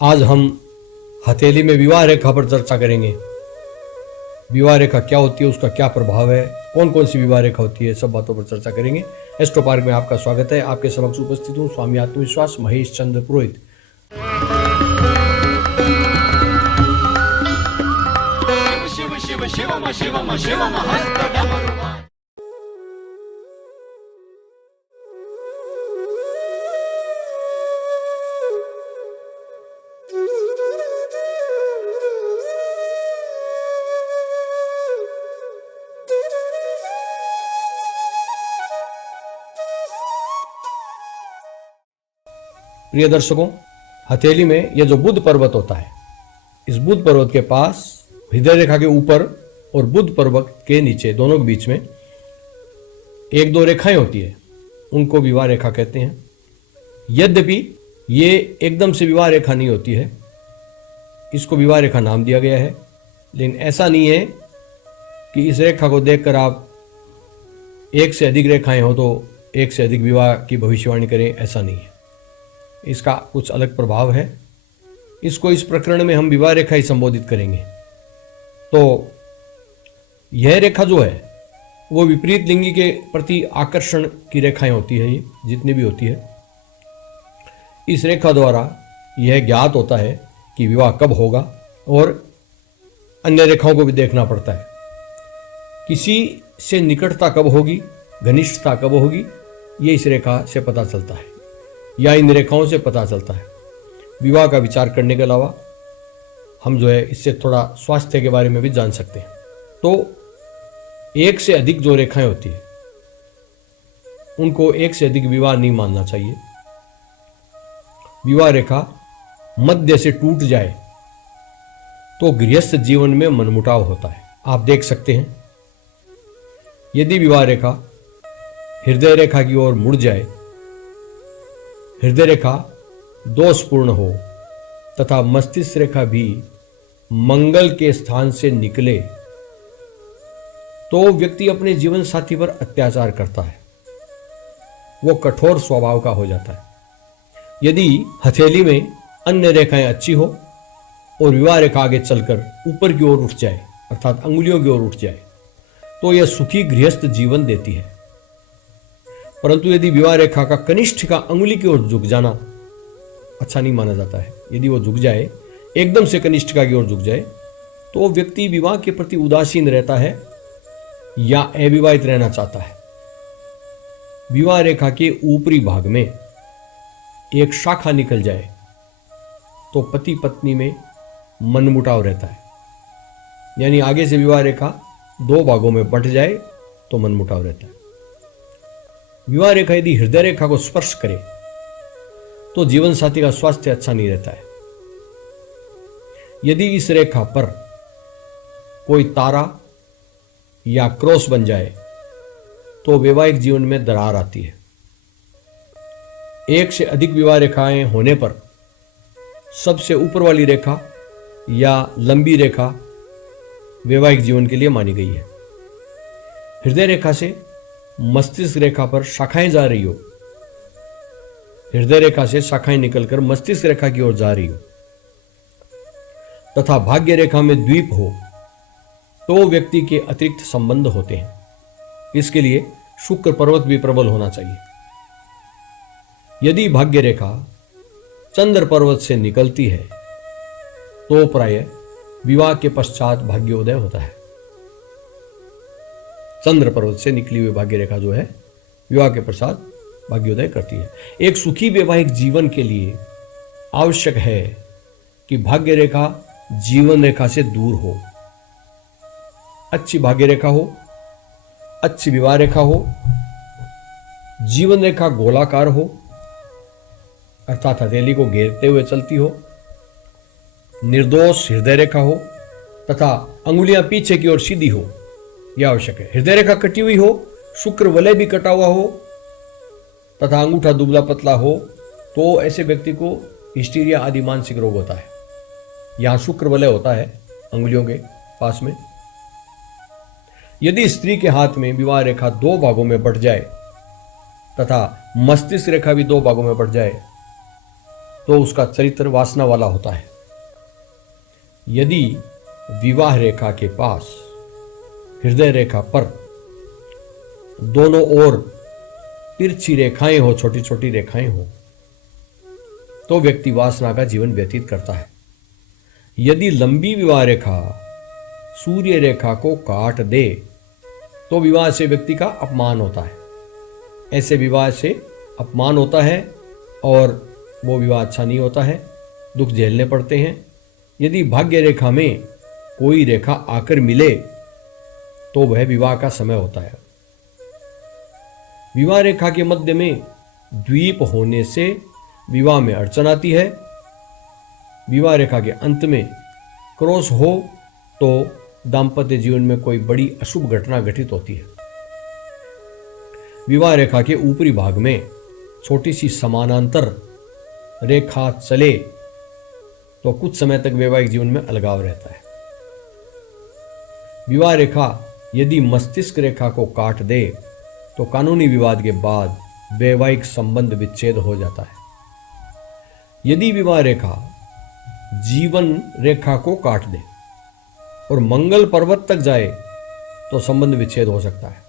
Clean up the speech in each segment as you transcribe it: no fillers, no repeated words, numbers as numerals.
आज हम हथेली में विवाह रेखा पर चर्चा करेंगे। विवाह रेखा क्या होती है, उसका क्या प्रभाव है, कौन कौन सी विवाह रेखा होती है, सब बातों पर चर्चा करेंगे। एस्ट्रो पार्क में आपका स्वागत है। आपके समक्ष उपस्थित हूँ स्वामी आत्मविश्वास महेश चंद्र पुरोहित। शिव शिव शिवम शिवम शिवम हस्त डमरुमा। प्रिय दर्शकों, हथेली में यह जो बुध पर्वत होता है, इस बुध पर्वत के पास हृदय रेखा के ऊपर और बुध पर्वत के नीचे दोनों के बीच में एक दो रेखाएं होती है, उनको विवाह रेखा कहते हैं। यद्यपि ये एकदम से विवाह रेखा नहीं होती है, इसको विवाह रेखा नाम दिया गया है, लेकिन ऐसा नहीं है कि इस रेखा को देखकर आप एक से अधिक रेखाएं हो तो एक से अधिक विवाह की भविष्यवाणी करें, ऐसा नहीं है। इसका कुछ अलग प्रभाव है। इसको इस प्रकरण में हम विवाह रेखा ही संबोधित करेंगे। तो यह रेखा जो है वो विपरीत लिंगी के प्रति आकर्षण की रेखाएं होती है। ये जितनी भी होती है, इस रेखा द्वारा यह ज्ञात होता है कि विवाह कब होगा, और अन्य रेखाओं को भी देखना पड़ता है। किसी से निकटता कब होगी, घनिष्ठता कब होगी, ये इस रेखा से पता चलता है या इन रेखाओं से पता चलता है। विवाह का विचार करने के अलावा हम जो है इससे थोड़ा स्वास्थ्य के बारे में भी जान सकते हैं। तो एक से अधिक जो रेखाएं होती है उनको एक से अधिक विवाह नहीं मानना चाहिए। विवाह रेखा मध्य से टूट जाए तो गृहस्थ जीवन में मनमुटाव होता है। आप देख सकते हैं, यदि विवाह रेखा हृदय रेखा की ओर मुड़ जाए, हृदय रेखा दोषपूर्ण हो तथा मस्तिष्क रेखा भी मंगल के स्थान से निकले, तो व्यक्ति अपने जीवन साथी पर अत्याचार करता है, वो कठोर स्वभाव का हो जाता है। यदि हथेली में अन्य रेखाएं अच्छी हो और विवाह रेखा आगे चलकर ऊपर की ओर उठ जाए, अर्थात अंगुलियों की ओर उठ जाए, तो यह सुखी गृहस्थ जीवन देती है। परंतु यदि विवाह रेखा का कनिष्ठ का अंगुली की ओर झुक जाना अच्छा नहीं माना जाता है। यदि वो झुक जाए, एकदम से कनिष्ठिका की ओर झुक जाए, तो व्यक्ति विवाह के प्रति उदासीन रहता है या अविवाहित रहना चाहता है। विवाह रेखा के ऊपरी भाग में एक शाखा निकल जाए तो पति पत्नी में मनमुटाव रहता है। यानी आगे से विवाह रेखा दो भागों में बंट जाए तो मनमुटाव रहता है। विवाह रेखा यदि हृदय रेखा को स्पर्श करे तो जीवन साथी का स्वास्थ्य अच्छा नहीं रहता है। यदि इस रेखा पर कोई तारा या क्रॉस बन जाए तो वैवाहिक जीवन में दरार आती है। एक से अधिक विवाह रेखाएं होने पर सबसे ऊपर वाली रेखा या लंबी रेखा वैवाहिक जीवन के लिए मानी गई है। हृदय रेखा से मस्तिष्क रेखा पर शाखाएं जा रही हो, हृदय रेखा से शाखाएं निकलकर मस्तिष्क रेखा की ओर जा रही हो, तथा भाग्य रेखा में द्वीप हो, तो व्यक्ति के अतिरिक्त संबंध होते हैं। इसके लिए शुक्र पर्वत भी प्रबल होना चाहिए। यदि भाग्य रेखा चंद्र पर्वत से निकलती है तो प्रायः विवाह के पश्चात भाग्योदय होता है। चंद्र पर्वत से निकली हुई भाग्य रेखा जो है विवाह के पश्चात भाग्योदय करती है। एक सुखी वैवाहिक जीवन के लिए आवश्यक है कि भाग्य रेखा जीवन रेखा से दूर हो। अच्छी भाग्य रेखा हो, अच्छी विवाह रेखा हो, जीवन रेखा गोलाकार हो, अर्थात हथेली को घेरते हुए चलती हो, निर्दोष हृदय रेखा हो तथा अंगुलियां पीछे की ओर सीधी हो, यह आवश्यक है। हृदय रेखा कटी हुई हो, शुक्र वलय भी कटा हुआ हो तथा अंगूठा दुबला पतला हो, तो ऐसे व्यक्ति को हिस्टीरिया आदि मानसिक रोग होता है। यहां शुक्र वलय होता है अंगुलियों के पास में। यदि स्त्री के हाथ में विवाह रेखा दो भागों में बंट जाए तथा मस्तिष्क रेखा भी दो भागों में बंट जाए तो उसका चरित्र वासना वाला होता है। यदि विवाह रेखा के पास हृदय रेखा पर दोनों ओर तिरछी रेखाएं हो, छोटी छोटी रेखाएं हो, तो व्यक्ति वासना का जीवन व्यतीत करता है। यदि लंबी विवाह रेखा सूर्य रेखा को काट दे तो विवाह से व्यक्ति का अपमान होता है। ऐसे विवाह से अपमान होता है और वो विवाह अच्छा नहीं होता है, दुख झेलने पड़ते हैं। यदि भाग्य रेखा में कोई रेखा आकर मिले तो वह विवाह का समय होता है। विवाह रेखा के मध्य में द्वीप होने से विवाह में अड़चन आती है। विवाह रेखा के अंत में क्रॉस हो तो दाम्पत्य जीवन में कोई बड़ी अशुभ घटना घटित होती है। विवाह रेखा के ऊपरी भाग में छोटी सी समानांतर रेखा चले तो कुछ समय तक वैवाहिक जीवन में अलगाव रहता है। विवाह रेखा यदि मस्तिष्क रेखा को काट दे तो कानूनी विवाद के बाद वैवाहिक संबंध विच्छेद हो जाता है। यदि विवाह रेखा जीवन रेखा को काट दे और मंगल पर्वत तक जाए तो संबंध विच्छेद हो सकता है।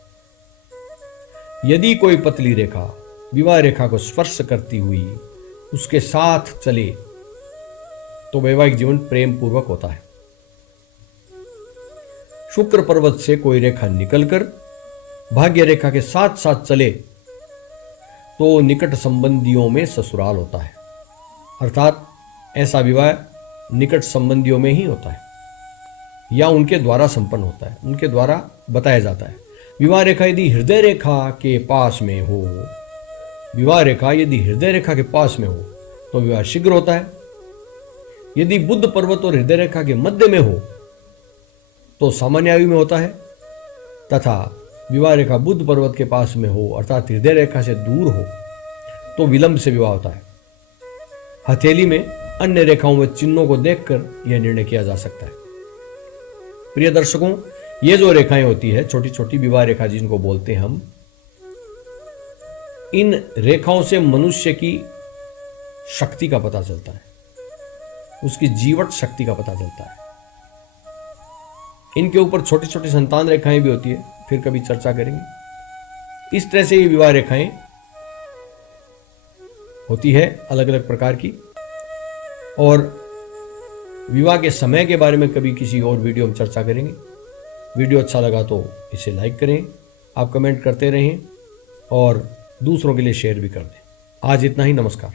यदि कोई पतली रेखा विवाह रेखा को स्पर्श करती हुई उसके साथ चले तो वैवाहिक जीवन प्रेम पूर्वक होता है। शुक्र पर्वत से कोई रेखा निकलकर भाग्य रेखा के साथ साथ चले तो निकट संबंधियों में ससुराल होता है, अर्थात ऐसा विवाह निकट संबंधियों में ही होता है या उनके द्वारा संपन्न होता है, उनके द्वारा बताया जाता है। विवाह रेखा यदि हृदय रेखा के पास में हो, विवाह रेखा यदि हृदय रेखा के पास में हो तो विवाह शीघ्र होता है। यदि बुध पर्वत और हृदय रेखा के मध्य में हो तो सामान्य आयु में होता है, तथा विवाह रेखा बुध पर्वत के पास में हो अर्थात हृदय रेखा से दूर हो तो विलंब से विवाह होता है। हथेली में अन्य रेखाओं में चिन्हों को देखकर यह निर्णय किया जा सकता है। प्रिय दर्शकों, ये जो रेखाएं होती है छोटी छोटी विवाह रेखा जिनको बोलते हैं हम, इन रेखाओं से मनुष्य की शक्ति का पता चलता है, उसकी जीवट शक्ति का पता चलता है। इनके ऊपर छोटी छोटी संतान रेखाएं भी होती है, फिर कभी चर्चा करेंगे। इस तरह से ये विवाह रेखाएं होती है अलग अलग प्रकार की, और विवाह के समय के बारे में कभी किसी और वीडियो में चर्चा करेंगे। वीडियो अच्छा लगा तो इसे लाइक करें, आप कमेंट करते रहें और दूसरों के लिए शेयर भी कर दें। आज इतना ही, नमस्कार।